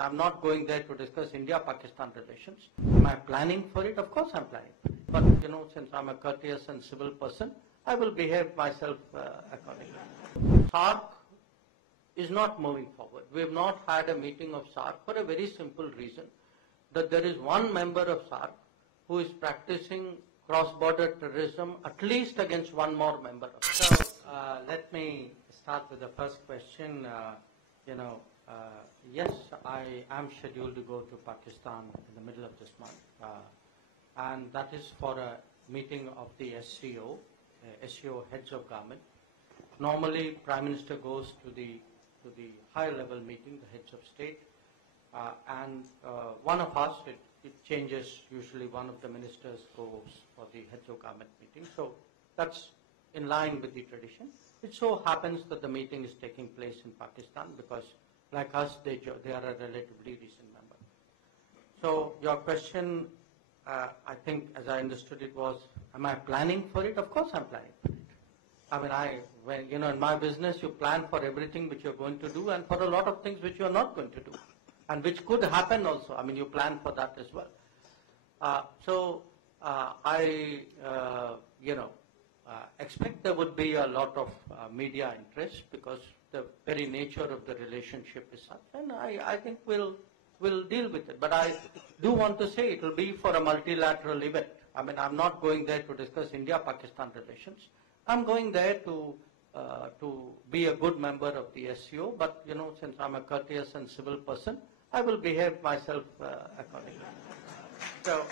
I'm not going there to discuss India-Pakistan relations. Am I planning for it? Of course I'm planning for it. But, since I'm a courteous and civil person, I will behave myself accordingly. SAARC is not moving forward. We have not had a meeting of SAARC for a very simple reason, that there is one member of SAARC who is practicing cross-border terrorism, at least against one more member of SAARC. So let me start with the first question. Yes, I am scheduled to go to Pakistan in the middle of this month, and that is for a meeting of the SCO, SCO heads of government. Normally, Prime Minister goes to the higher level meeting, the heads of state, and one of us, it changes. Usually, one of the ministers goes for the heads of government meeting. So that's in line with the tradition. It so happens that the meeting is taking place in Pakistan because, like us, they are a relatively recent member. So your question, I think, as I understood it, was, am I planning for it? Of course I'm planning for it. I mean, in my business, you plan for everything which you're going to do and for a lot of things which you're not going to do and which could happen also. I mean, you plan for that as well. I expect there would be a lot of media interest because the very nature of the relationship is such, and I think we'll deal with it. But I do want to say it will be for a multilateral event. I mean, I'm not going there to discuss India-Pakistan relations. I'm going there to be a good member of the SCO, but since I'm a courteous and civil person, I will behave myself accordingly. So.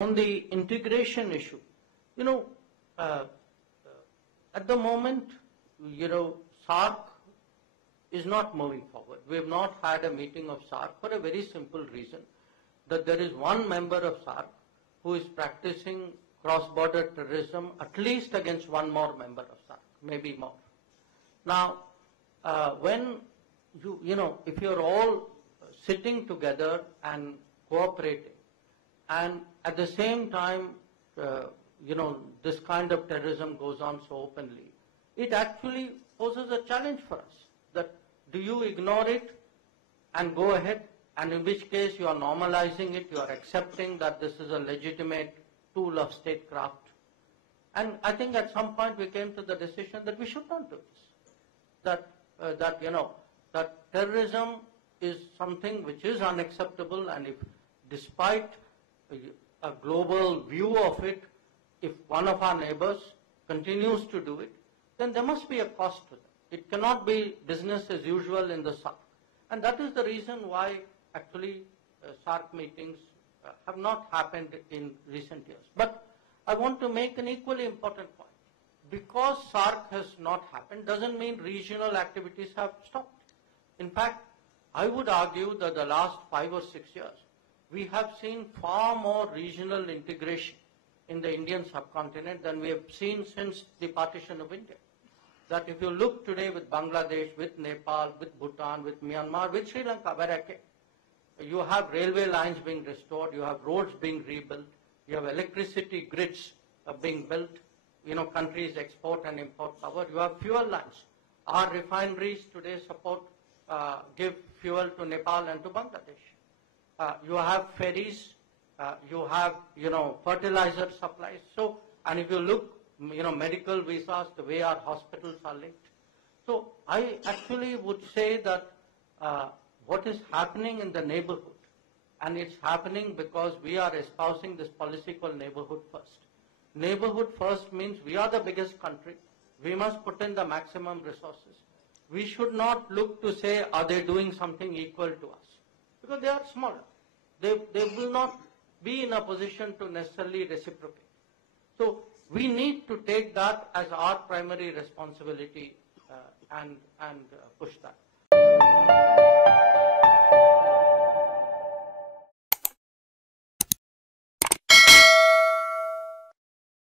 On the integration issue, at the moment, SAARC is not moving forward. We have not had a meeting of SAARC for a very simple reason, that there is one member of SAARC who is practicing cross-border terrorism, at least against one more member of SAARC, maybe more. Now, when if you're all sitting together and cooperating, and at the same time, this kind of terrorism goes on so openly, it actually poses a challenge for us. That do you ignore it and go ahead, and in which case you are normalizing it, you are accepting that this is a legitimate tool of statecraft. And I think at some point we came to the decision that we should not do this. That terrorism is something which is unacceptable, and if despite a global view of it, if one of our neighbors continues to do it, then there must be a cost to that. It cannot be business as usual in the SAARC. And that is the reason why actually SAARC meetings have not happened in recent years. But I want to make an equally important point. Because SAARC has not happened doesn't mean regional activities have stopped. In fact, I would argue that the last 5 or 6 years, we have seen far more regional integration in the Indian subcontinent than we have seen since the partition of India. That if you look today with Bangladesh, with Nepal, with Bhutan, with Myanmar, with Sri Lanka, where I came, you have railway lines being restored, you have roads being rebuilt, you have electricity grids being built, countries export and import power, you have fuel lines. Our refineries today give fuel to Nepal and to Bangladesh. You have ferries, you have, fertilizer supplies. So, and if you look, medical visas, the way our hospitals are linked. So, I actually would say that what is happening in the neighborhood, and it's happening because we are espousing this policy called neighborhood first. Neighborhood first means we are the biggest country. We must put in the maximum resources. We should not look to say, are they doing something equal to us? Because they are smaller. They will not be in a position to necessarily reciprocate. So we need to take that as our primary responsibility and push that.